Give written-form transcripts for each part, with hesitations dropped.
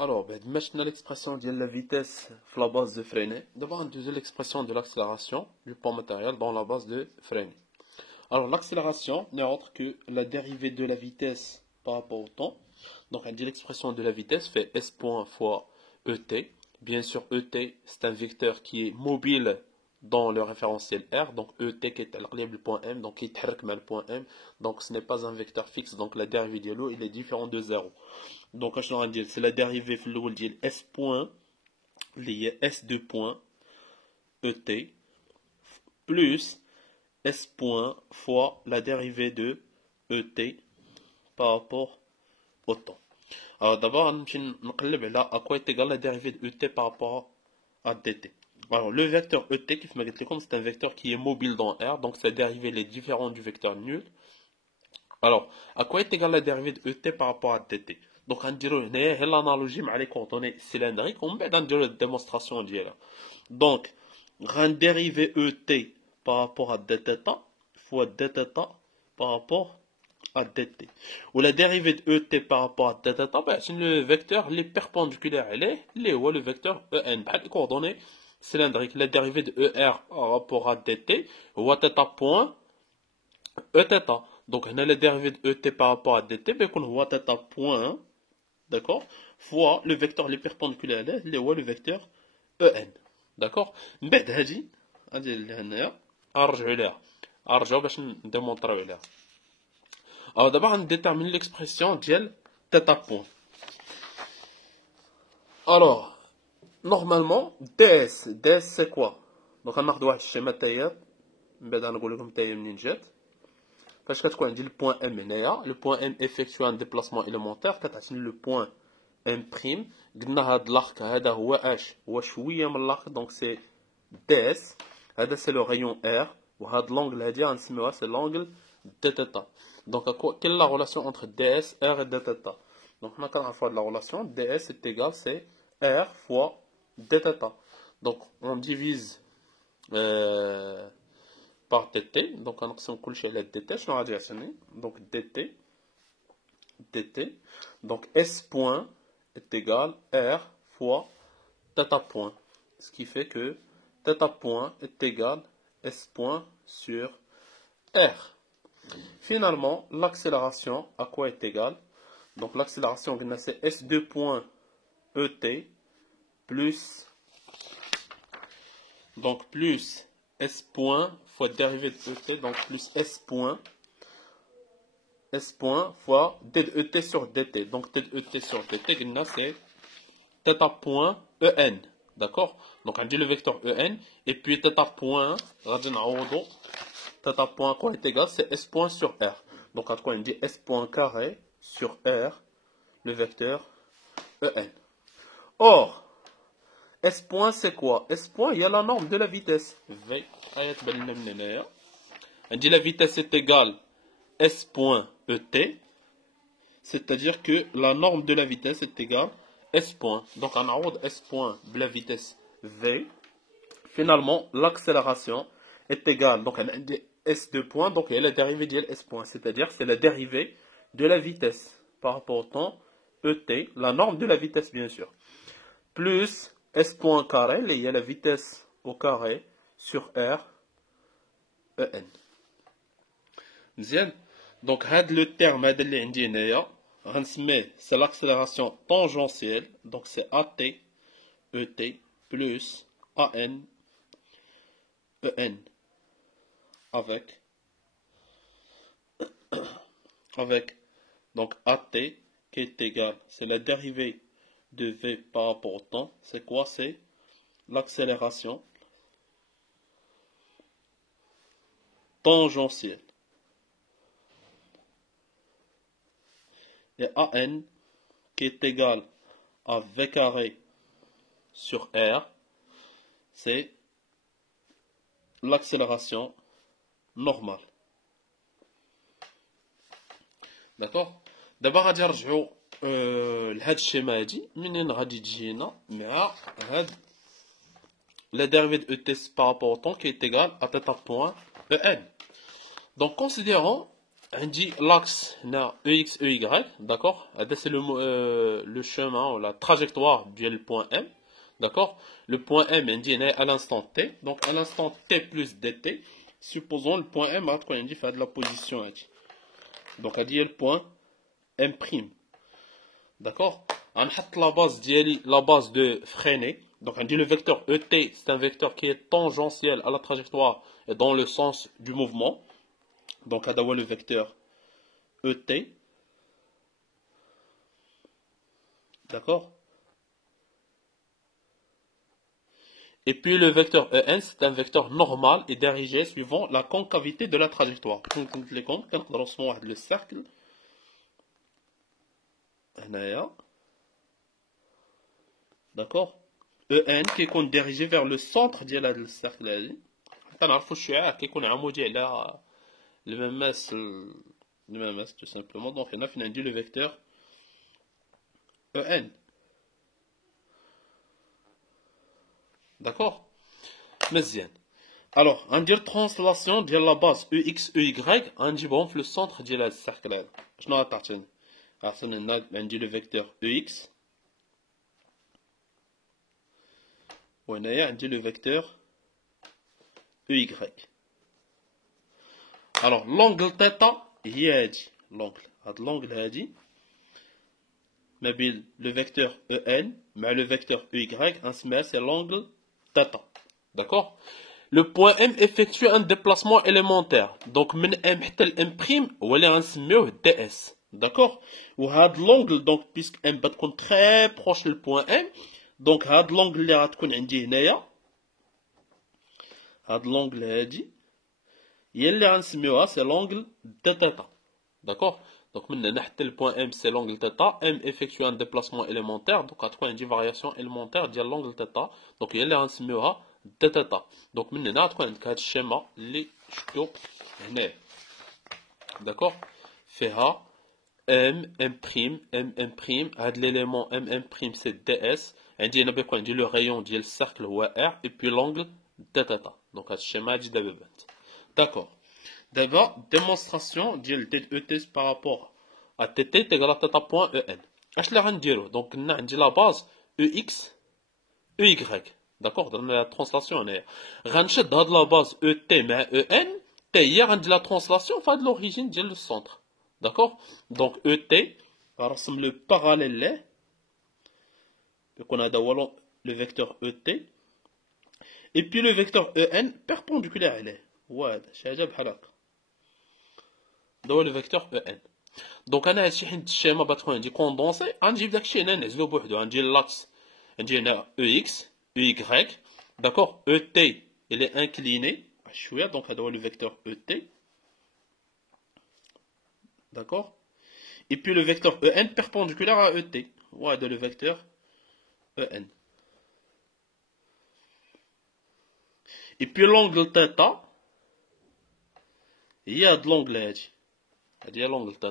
Alors, maintenant l'expression de la vitesse sur la base de freiner. D'abord, on utilise l'expression de l'accélération du poids matériel dans la base de freiner. Alors, l'accélération n'est autre que la dérivée de la vitesse par rapport au temps. Donc, on dit l'expression de la vitesse fait S point fois ET. Bien sûr, ET, c'est un vecteur qui est mobile dans le référentiel R. Donc, ET qui est le point M, donc qui est le point M. Donc, ce n'est pas un vecteur fixe. Donc, la dérivée de l'eau, il est différent de 0. Donc, c'est la dérivée de S point lié S2 point ET plus S point fois la dérivée de ET par rapport au temps. Alors d'abord, on va à quoi est égale la dérivée de ET par rapport à DT. Alors le vecteur ET, c'est un vecteur qui est mobile dans R, donc sa dérivée est différente du vecteur nul. Alors, à quoi est égale la dérivée de ET par rapport à DT? Donc on dirait l'analogie avec les coordonnées cylindriques, on va dire la démonstration. Donc, on dérivé ET par rapport à dθ fois dθ par rapport à dt. Ou la dérivée de ET par rapport à dθ, c'est le vecteur les perpendiculaires, le vecteur EN. Les coordonnées cylindriques, la dérivée de ER par rapport à dt, ou à θ point Eθ. Donc, on a la dérivée de ET par rapport à dt, on a θ point, d'accord, fois le vecteur les perpendiculaires, le vecteur EN. D'accord. بعد هذه اللي هنايا ارجعوا لها باش نديمونطريو لها. Alors d'abord on détermine l'expression ديال θ point. Alors normalement ds c'est quoi? Donc غناخذ واحد الشيما تاهي من بعد غنقول لكم تاهي منين جات. فاش كتكون عندي البوان ام هنايا le point m effectue un déplacement élémentaire كتعطيني le point m prime. قلنا هاد l'arc هذا هو اش هو شويه من l'arc donc c'est ds. هذا c'est le rayon R. وهذا l'angle هادي غنسميوها c'est l'angle dθ. Donc quelle est la relation entre ds, R et dθ? Donc on a quand la relation ds est égal c'est R fois dθ. Donc on divise par dt. Donc on a كل شيء على dt. شنو غادي يعطيني؟ Donc dt. Donc S point est égal R fois θ point. Ce qui fait que θ point est égal S point sur R. Finalement, l'accélération à quoi est égale? Donc l'accélération, c'est S2 point ET plus, donc plus S point fois dérivée de ET, donc plus S point fois DET sur DT. Donc DET sur DT, c'est θ point EN. D'accord? Donc on dit le vecteur EN et puis θ point, θ point quoi est égal, c'est S point sur R. Donc, à quoi on dit S point carré sur R, le vecteur EN. Or, S point c'est quoi? S point, il y a la norme de la vitesse. V. On dit la vitesse est égale S point ET. C'est-à-dire que la norme de la vitesse est égale S point. Donc, on a S point de la vitesse V. Finalement, l'accélération est égale. Donc, on a S2 point, donc il y a la dérivée de S point, c'est-à-dire c'est la dérivée de la vitesse par rapport au temps ET, la norme de la vitesse bien sûr, plus S point carré, il y a la vitesse au carré sur R EN. Bien. Donc le terme c'est l'accélération tangentielle, donc c'est AT ET plus AN EN. Avec donc AT qui est égal, c'est la dérivée de V par rapport au temps. C'est quoi? C'est l'accélération tangentielle. Et AN qui est égal à V carré sur R, c'est l'accélération normale. D'accord. D'abord غادي نرجعوا لهذا الشيما هادي منين غادي تجينا مع هاد la dérivée de ET par rapport au temps qui est égale à θ point EN. Donc considérons عندي l'axe هنا EX EY, d'accord. هذا c'est le chemin ou la trajectoire du point M, d'accord. Le point M عندي هنا à l'instant T, donc à l'instant T plus dt, supposons le point M غتكون عندي في هذه la position هذه. Donc هذه هي le point M prime, d'accord. غنحط la base ديالي, la base de freiner. Donc عندي le vecteur ET, c'est un vecteur qui est tangentiel à la trajectoire et dans le sens du mouvement. Donc, هذا هو le vecteur ET. D'accord. Et puis le vecteur EN, c'est un vecteur normal et dirigé suivant la concavité de la trajectoire. Le cercle. D'accord. EN qui est dirigé vers le centre du cercle. On a le même masse tout simplement. Donc on a dit le vecteur EN. D'accord. مزيان. Alors on dit translation de la base EX EY, on dit bon le centre de la cercle هذا. شنو غتعطيني؟ غتعطيني عندي le vecteur EX. وهنايا عندي le vecteur EY. Alors l'angle θ هي هادي l'angle. هاد l'angle هادي ما بين le vecteur EN مع le vecteur EY نسميها c'est l'angle θ. D'accord. Le point M effectue un déplacement élémentaire. Donc من M حتى ل M' هو اللي غنسميوه DS. D'accord. وهاد l'angle donc puisque M غتكون très proche le point M, donc هاد l'angle اللي غتكون عندي هنايا هاد l'angle هادي هي اللي غنسميوها c'est l'angle de θ. D'accord. Donc من هنا حتى le point M c'est l'angle θ. M effectue un déplacement élémentaire, donc غتكون عندي variation élémentaire ديال l'angle θ. donc هي اللي غنسميوها θ. donc من هنا غتكون عندك هاد الشيما اللي شفتو هنا. d'accord. فيها M', هاد l'élément M', c'est DS. عندي هنا بيكون عندي le rayon ديال الcercle هو R et puis l'angle θ. donc هاد الشيما هادي دابا بانت. d'accord. D'abord, démonstration de ET par rapport à TT est égal à θ point EN. Qu'est-ce que je vais donc, on a la base EX, EY. D'accord. Dans la translation, on a la base ET mais EN. T, on a la translation de l'origine du centre. D'accord. Donc, ET, on ressemble le parallèle. Donc, on a le vecteur ET. Et puis, le vecteur EN perpendiculaire. Ouais, c'est un peu ده le vecteur EN. donc انا هادشي حيت الشيما غتكون عندي كوندونسي غنجيب داكشي هنا نعزلو بوحدو. عندي لاكس عندي هنا EX EY. d'accord. ET il est incliné شويه donc هذا هو le vecteur ET. d'accord. et puis le vecteur EN perpendiculaire à ET. وهذا le vecteur EN. et puis l'angle θ هي هاد l'angle هادي. هادي هي l'angle θ.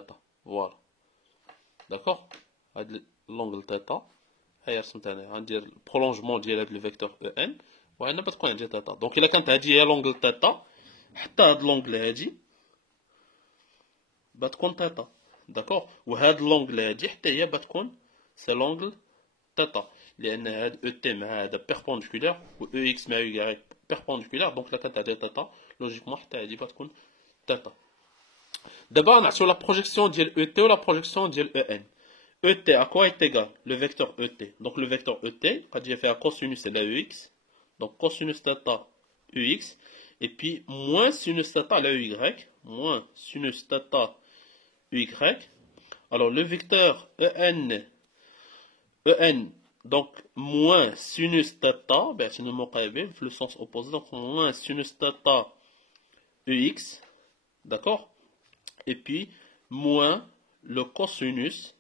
فوالا. داكوغ. هاد l'angle θ هي رسمتها انا. غندير البرولونجمون ديال هاد لو فيكتور ان وهنا بتكون عندي θ. دونك الا كانت هادي هي l'angle θ حتى هاد l'angle هادي بتكون θ. داكوغ. وهاد l'angle هادي حتى هي بتكون سي l'angle θ لان هاد او تي مع هذا بيربونديكولار و او اكس مع يو بيربونديكولار. دونك الا كانت هادي θ لوجيكمون حتى هادي بتكون θ. D'abord, on a sur la projection de ET ou la projection de EN. ET, à quoi est égal le vecteur ET? Donc, le vecteur ET, quand j'ai fait un cosinus, c'est la EX. Donc, cosinus θ EX. Et puis, moins sinus θ la EY. Moins sinus θ EY. Alors, le vecteur EN, donc, moins sinus θ, ben, c'est le sens opposé. Donc, moins sinus θ EX. D'accord. Et puis, moins le cosinus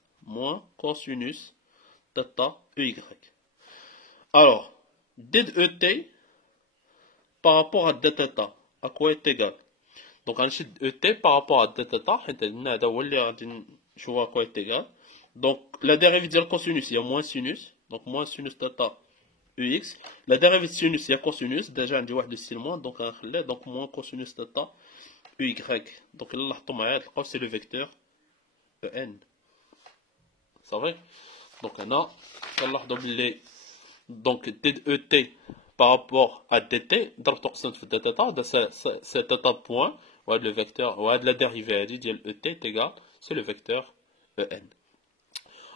θ EY. Alors, d de ET par rapport à dθ, à quoi est égal? Donc, on a ET par rapport à dθ, je vois à quoi est égal. Donc, la dérivée de cosinus, il y a moins sinus. Donc, moins sinus θ EX. La dérivée de sinus, il y a cosinus. Déjà, on dit de moins. Donc, moins cosinus θ EY. Donc là, c'est le vecteur EN. Ça va? Donc on a donc DET par rapport à DT, c'est un point, ou le vecteur, ou la dérivée ET est égal, c'est le vecteur EN.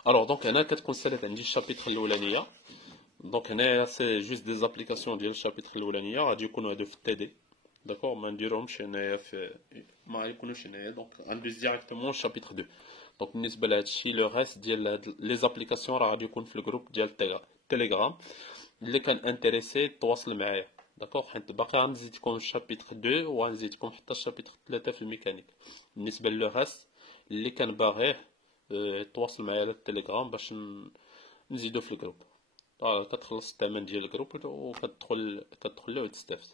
Alors, donc, on a quatre concepts dans le chapitre de donc, c'est juste des applications du chapitre de radio qu'on a de TD. D'accord? Mais on donc, on dit directement au chapitre 2. Donc, le reste, les applications radio qu'on fait le groupe de Telegram. اللي كان انتريسي تواصل معايا داكوغ حيت باقي غنزيدكم الشابيتر 2 وغنزيدكم حتى الشابيتر 3 في الميكانيك. بالنسبه لو راست اللي كان باغيه تواصل معايا على التليجرام باش نزيدو في الجروب. كتخلص الثمن ديال الجروب وكتدخل له وتستافد.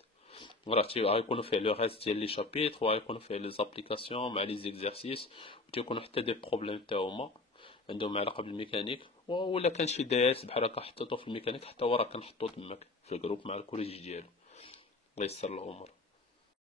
راه غيكونوا فيه لو راست ديال لي شابيتر وغيكونوا فيه لي زابليكاسيون مع لي زيكزارسيس وتيكونوا حتى دي بروبليم تاهما عندهم علاقه بالميكانيك ولا كان شي داس بحال هكا حطيتو في الميكانيك حتى هو راه كنحطو تماك في الجروب مع الكوريج ديالو الله يسر الامور.